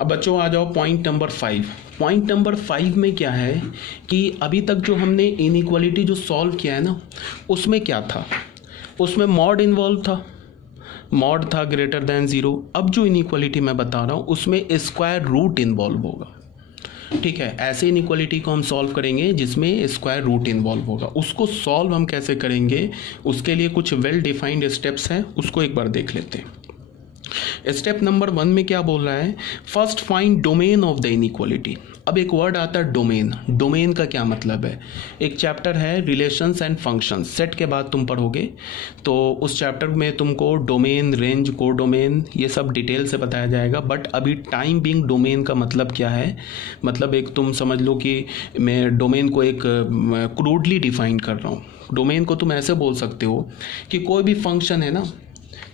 अब बच्चों आ जाओ पॉइंट नंबर 5। पॉइंट नंबर 5 में क्या है कि अभी तक जो हमने इनइक्वालिटी जो सॉल्व किया है ना, उसमें क्या था, उसमें मॉड इन्वॉल्व था, मॉड था ग्रेटर देन 0। अब जो इनइक्वालिटी मैं बता रहा हूँ उसमें स्क्वायर रूट इन्वॉल्व होगा। ठीक है, ऐसे इनइक्वालिटी को हम सॉल्व करेंगे जिसमें स्क्वायर रूट इन्वॉल्व होगा। उसको सॉल्व हम कैसे करेंगे, उसके लिए कुछ वेल डिफाइंड स्टेप्स हैं, उसको एक बार देख लेते हैं। स्टेप नंबर 1 में क्या बोल रहा है, first find domain of the inequality. अब एक वर्ड आता है डोमेन। डोमेन का क्या मतलब है, एक चैप्टर है रिलेशंस एंड फंक्शंस, सेट के बाद तुम पढ़ोगे तो उस चैप्टर में तुमको डोमेन, रेंज, कोडोमेन ये सब डिटेल से बताया जाएगा। बट अभी टाइम बीइंग डोमेन का मतलब क्या है, मतलब एक तुम समझ लो कि मैं डोमेन को एक क्रूडली डिफाइन कर रहा हूँ। डोमेन को तुम ऐसे बोल सकते हो कि कोई भी फंक्शन है ना,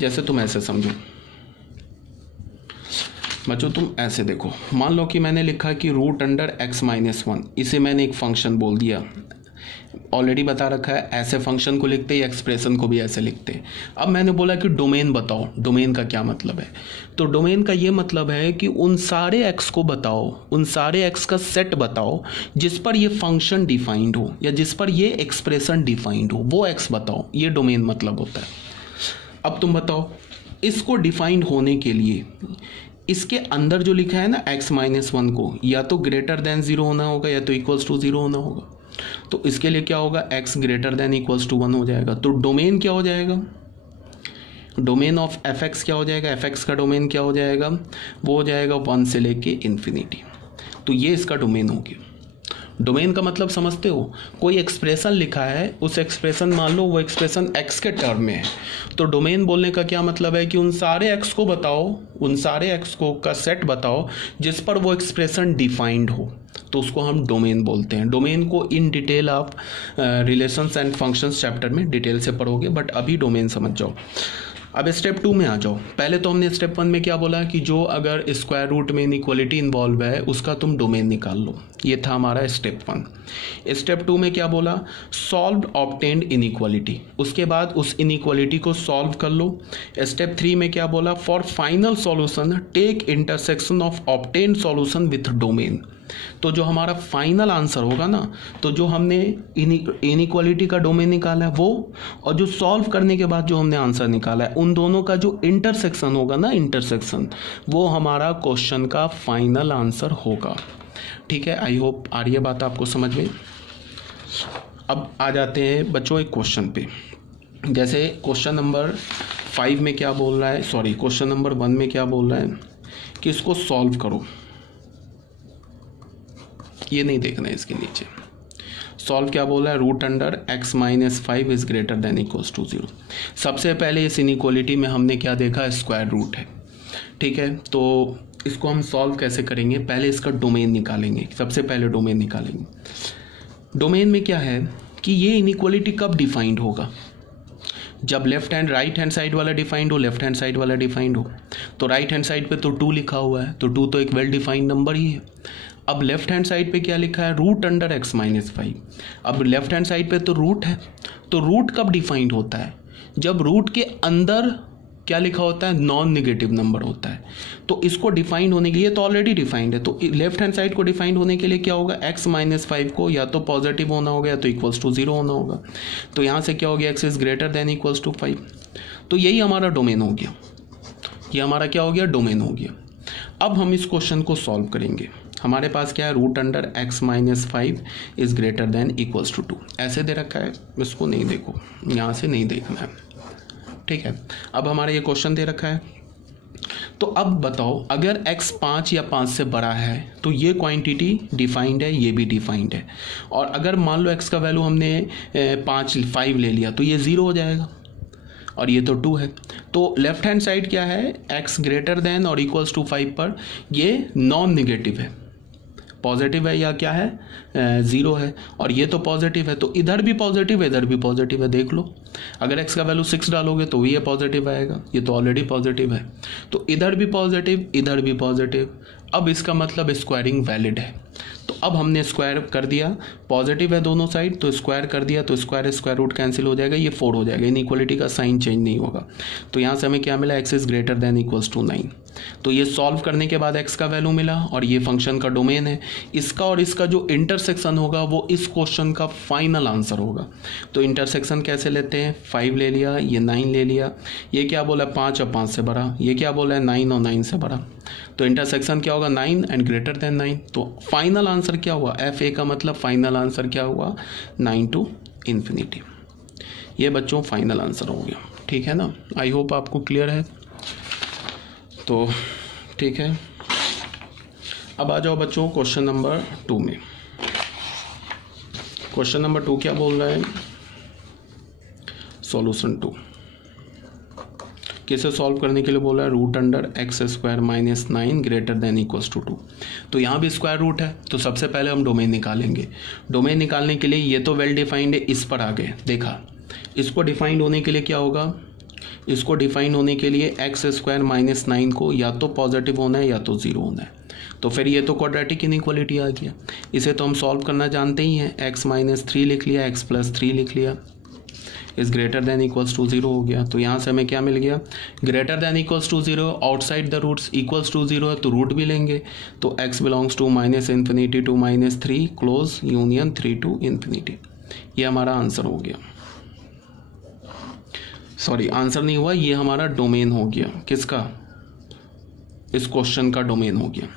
जैसे तुम ऐसे समझो बच्चों, तुम ऐसे देखो, मान लो कि मैंने लिखा कि रूट अंडर x-1, इसे मैंने एक फंक्शन बोल दिया। ऑलरेडी बता रखा है ऐसे फंक्शन को लिखते हैं, एक्सप्रेशन को भी ऐसे लिखते हैं। अब मैंने बोला कि डोमेन बताओ, डोमेन का क्या मतलब है, तो डोमेन का ये मतलब है कि उन सारे x को बताओ, उन सारे x का सेट बताओ जिस पर ये फंक्शन डिफाइंड हो या जिस पर ये एक्सप्रेशन डिफाइंड हो, वो x बताओ, ये डोमेन मतलब होता है। अब तुम बताओ, इसको डिफाइंड होने के लिए इसके अंदर जो लिखा है ना x-1 को या तो ग्रेटर देन 0 होना होगा या तो इक्वल्स टू 0 होना होगा। तो इसके लिए क्या होगा, x greater than equals to 1 हो जाएगा। तो डोमेन क्या हो जाएगा, डोमेन ऑफ fx क्या हो जाएगा, fx का डोमेन क्या हो जाएगा, वो हो जाएगा 1 से लेके इन्फिनिटी। तो ये इसका डोमेन हो गया। डोमेन का मतलब समझते हो, कोई एक्सप्रेशन लिखा है, उस एक्सप्रेशन मान लो वो एक्सप्रेशन x के टर्म में है, तो डोमेन बोलने का क्या मतलब है कि उन सारे x को बताओ, उन सारे x को का सेट बताओ जिस पर वो एक्सप्रेशन डिफाइंड हो, तो उसको हम डोमेन बोलते हैं। डोमेन को इन डिटेल आप रिलेशंस एंड फंक्शंस चैप्टर में डिटेल से पढ़ोगे, बट अभी डोमेन समझ जाओ। अब स्टेप 2 में आ जाओ। पहले तो हमने स्टेप 1 में क्या बोला कि जो अगर स्क्वायर रूट में इनइक्वालिटी इन्वॉल्व है उसका तुम डोमेन निकाल लो, ये था हमारा स्टेप 1। स्टेप 2 में क्या बोला, सॉल्व ऑब्टेन्ड इनइक्वालिटी, उसके बाद उस इनइक्वालिटी को सॉल्व कर लो। स्टेप 3 में क्या बोला, for final solution take intersection of obtained solution with domain. तो जो हमारा फाइनल आंसर होगा ना, तो जो हमने इनइक्वालिटी का डोमेन निकाला है वो, और जो सॉल्व करने के बाद जो हमने आंसर निकाला है, उन दोनों का जो इंटरसेक्शन होगा ना, इंटरसेक्शन, वो हमारा क्वेश्चन का फाइनल आंसर होगा। ठीक है, आई होप आ रही है बात आपको समझ में। अब आ जाते हैं बच्चों एक क्वेश्चन पे। जैसे क्वेश्चन नंबर 5 में क्या बोल रहा है, सॉरी क्वेश्चन नंबर 1 में क्या बोल रहा है कि इसको सॉल्व करो, ये नहीं देखना है, इसके नीचे सॉल्व क्या बोला है, root under x-5 is greater than equals to 0। सबसे पहले इस इनइक्वालिटी में हमने क्या देखा, स्क्वायर रूट है। ठीक है, तो इसको हम सॉल्व कैसे करेंगे, पहले इसका डोमेन निकालेंगे, सबसे पहले डोमेन निकालेंगे। डोमेन में क्या है कि ये इनइक्वालिटी कब डिफाइंड होगा, जब left hand right hand side वाला डिफाइंड हो, लेफ्ट हैंड साइड वाला डिफाइंड हो। तो राइट हैंड साइड पे तो 2 लिखा हुआ है, तो 2 तो एक वेल डिफाइंड नंबर ही है। अब लेफ्ट हैंड साइड पे क्या लिखा है, रूट अंडर x-5। अब लेफ्ट हैंड साइड पे तो रूट है, तो रूट कब डिफाइंड होता है, जब रूट के अंदर क्या लिखा होता है, नॉन नेगेटिव नंबर होता है। तो इसको डिफाइंड होने के लिए, तो ऑलरेडी डिफाइंड है, तो लेफ्ट हैंड साइड को डिफाइंड होने के लिए क्या होगा, x-5 को या तो पॉजिटिव होना होगा या तो इक्वल्स टू 0 होना होगा। तो यहाँ से क्या हो गया, x is greater than equals to 5। तो यही हमारा डोमेन हो गया, ये हमारा क्या हो गया, डोमेन हो गया। अब हम इस क्वेश्चन को सॉल्व करेंगे। हमारे पास क्या है, root under x-5 is greater than equals to 2, ऐसे दे रखा है, इसको नहीं देखो, यहाँ से नहीं देखना है। ठीक है, अब हमारा ये क्वेश्चन दे रखा है, तो अब बताओ अगर x 5 या 5 से बड़ा है तो ये क्वांटिटी डिफाइंड है, ये भी डिफाइंड है। और अगर मान लो x का वैल्यू हमने 5 ले लिया तो ये 0 हो जाएगा, और ये तो 2 है। तो लेफ्ट हैंड साइड क्या है, x ग्रेटर देन और इक्वल्स टू 5 पर ये नॉन निगेटिव है, पॉजिटिव है या क्या है, 0 है, और ये तो पॉजिटिव है, तो इधर भी पॉजिटिव है, इधर भी पॉजिटिव है। देख लो, अगर x का वैल्यू 6 डालोगे तो ये पॉजिटिव आएगा, ये तो ऑलरेडी पॉजिटिव है, तो इधर भी पॉजिटिव, इधर भी पॉजिटिव। अब इसका मतलब स्क्वायरिंग वैलिड है। तो अब हमने स्क्वायर कर दिया, पॉजिटिव है दोनों साइड, तो स्क्वायर कर दिया, तो स्क्वायर रूट कैंसिल हो जाएगा, ये 4 हो जाएगा, इनइक्वालिटी का साइन चेंज नहीं होगा। तो यहाँ से हमें क्या मिला, x is greater than equals to 9। तो ये सॉल्व करने के बाद x का वैल्यू मिला और ये फंक्शन का डोमेन है। इसका और इसका जो इंटरसेक्शन होगा वो इस क्वेश्चन का फाइनल आंसर होगा। तो इंटरसेक्शन कैसे लेते हैं, 5 ले लिया, ये 9 ले लिया, ये क्या बोला 5 और 5 से बड़ा, ये क्या बोला है 9 और 9 से बड़ा। तो इंटरसेक्शन क्या होगा 9 एंड ग्रेटर देन 9। तो फाइनल आंसर क्या हुआ, एफ ए का मतलब फाइनल आंसर क्या हुआ 9 टू इन्फिनिटी। ये बच्चों फाइनल आंसर हो गया, ठीक है ना। आई होप आपको क्लियर है। तो ठीक है, अब आ जाओ बच्चों क्वेश्चन नंबर 2 में। क्वेश्चन नंबर 2 क्या बोल रहा है, सॉल्यूशन 2 किसे सॉल्व करने के लिए बोला है, root under x square minus 9 greater than equals to 2। तो यहाँ भी स्क्वायर रूट है, तो सबसे पहले हम डोमेन निकालेंगे। डोमेन निकालने के लिए ये तो वेल डिफाइंड है, इस पर आगे देखा, इसको डिफाइंड होने के लिए क्या होगा, इसको डिफाइन होने के लिए एक्स स्क्वायर माइनस 9 को या तो पॉजिटिव होना है या तो 0 होना है। तो फिर ये तो क्वाड्रेटिक इनइक्वालिटी आ गया, इसे तो हम सॉल्व करना जानते ही हैं। एक्स माइनस 3 लिख लिया, एक्स प्लस 3 लिख लिया, इस ग्रेटर देन इक्वल्स टू 0 हो गया। तो यहाँ से हमें क्या मिल गया, greater than equals to 0, outside the roots equals to 0 है तो रूट भी लेंगे। तो x belongs to minus infinity to minus 3 close union 3 to infinity. ये हमारा आंसर हो गया, सॉरी आंसर नहीं हुआ, ये हमारा डोमेन हो गया। किसका, इस क्वेश्चन का डोमेन हो गया,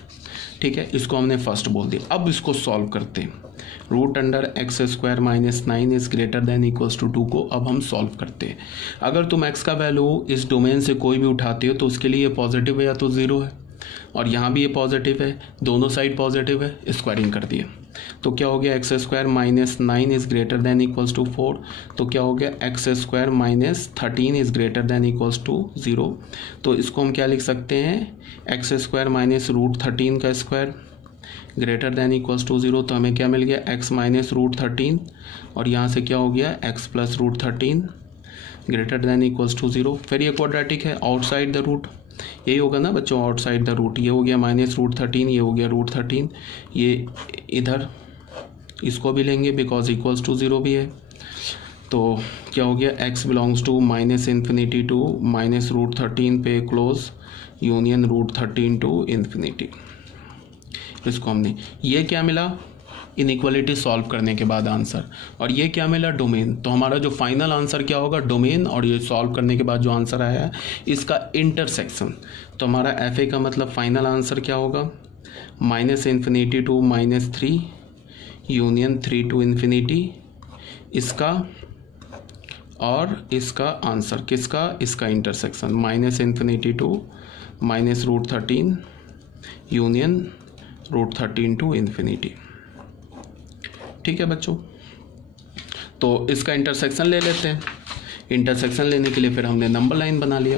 ठीक है। इसको हमने फर्स्ट बोल दिया। अब इसको सॉल्व करते हैं। Root under x square minus 9 is greater than equals to 2 को अब हम सॉल्व करते हैं। अगर तुम x का वैल्यू इस डोमेन से कोई भी उठाते हो तो उसके लिए ये पॉजिटिव है या तो 0 है, और यहाँ भी ये पॉजिटिव है, दोनों साइड पॉजिटिव है, स्क्वायरिंग कर दिए। तो क्या हो गया, x square minus 9 is greater than equals to 4। तो क्या हो गया, x square minus 13 is greater than equals to 0। तो इसको हम क्या लिख सकते हैं, एक्स स्क्वायर माइनस रूट 13 का square greater than equals to 0। तो हमें क्या मिल गया, एक्स माइनस रूट 13, और यहाँ से क्या हो गया, x plus root 13 greater than equals to 0। फिर ये क्वाड्रेटिक है, आउटसाइड द रूट, यही होगा ना बच्चों, आउटसाइड द रूट। ये हो गया माइनस रूट 13, ये हो गया रूट 13, ये इधर इसको भी लेंगे बिकॉज इक्वल्स टू 0 भी है। तो क्या हो गया, x belongs to minus infinity to minus root 13 पे close union root 13 to infinity. इसको हमने, ये क्या मिला, इनइक्वालिटी सॉल्व करने के बाद आंसर, और ये क्या मिला, डोमेन। तो हमारा जो फाइनल आंसर क्या होगा, डोमेन, और ये सॉल्व करने के बाद जो आंसर आया है इसका इंटरसेक्शन। तो हमारा एफ ए का मतलब फाइनल आंसर क्या होगा, minus infinity to minus 3 union 3 to infinity, इसका और इसका आंसर किसका, इसका intersection minus infinity to minus root 13 union root 13 to infinity. ठीक है बच्चों, तो इसका इंटरसेक्शन ले लेते हैं। इंटरसेक्शन लेने के लिए फिर हमने नंबर लाइन बना लिया।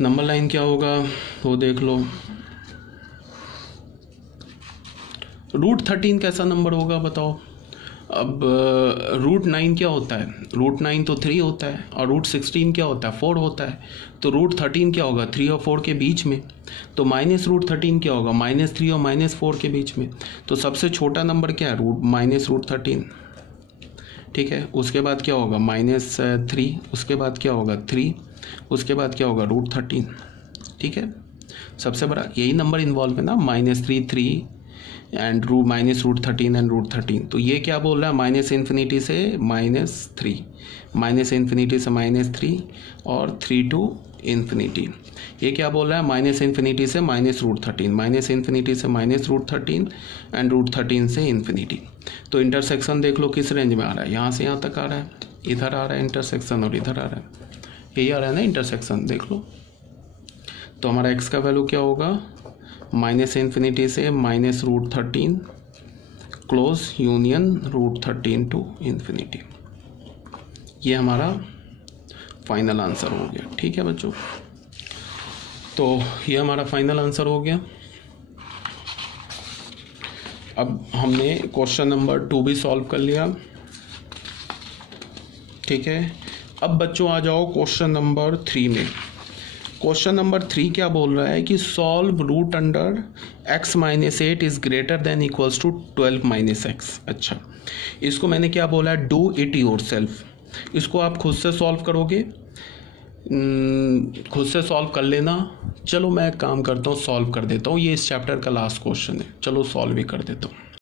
नंबर लाइन क्या होगा वो देख लो। रूट 13 कैसा नंबर होगा बताओ। अब रूट 9 क्या होता है, रूट 9 तो 3 होता है, और रूट 16 क्या होता है 4 होता है। तो रूट 13 क्या होगा 3 और 4 के बीच में। तो माइनस रूट 13 क्या होगा माइनस 3 और माइनस 4 के बीच में। तो सबसे छोटा नंबर क्या है, रूट माइनस रूट 13, ठीक है। उसके बाद क्या होगा माइनस 3, उसके बाद क्या होगा 3, उसके बाद क्या होगा रूट 13, ठीक है। सबसे बड़ा यही नंबर इन्वॉल्व है ना, -3 and minus root 13 and root 13। तो ये क्या बोल रहा है, माइनस इन्फिनिटी से -3, माइनस इन्फिनिटी से -3 और 3 टू इन्फिनिटी। ये क्या बोल रहा है, माइनस इन्फिनिटी से माइनस रूट 13, माइनस इन्फिनिटी से माइनस रूट 13 एंड रूट 13 से इन्फिनिटी। तो इंटरसेक्शन देख लो किस रेंज में आ रहा है, यहाँ से यहाँ तक आ रहा है, इधर आ रहा है इंटरसेक्शन और इधर आ रहा है, यही आ रहा है ना इंटरसेक्शन, देख लो। तो हमारा x का वैल्यू क्या होगा, माइनस इन्फिनिटी से minus root 13 close union root 13 to infinity. ये हमारा फाइनल आंसर हो गया, ठीक है बच्चों। तो ये हमारा फाइनल आंसर हो गया। अब हमने क्वेश्चन नंबर 2 भी सॉल्व कर लिया, ठीक है। अब बच्चों आ जाओ क्वेश्चन नंबर 3 में। क्वेश्चन नंबर 3 क्या बोल रहा है कि solve root under x minus 8 is greater than equals to 12 minus x. अच्छा, इसको मैंने क्या बोला है, डू इट योर सेल्फ। इसको आप खुद से सॉल्व करोगे, खुद से सॉल्व कर लेना। चलो मैं एक काम करता हूँ, सॉल्व कर देता हूँ। ये इस चैप्टर का लास्ट क्वेश्चन है, चलो सॉल्व ही कर देता हूँ।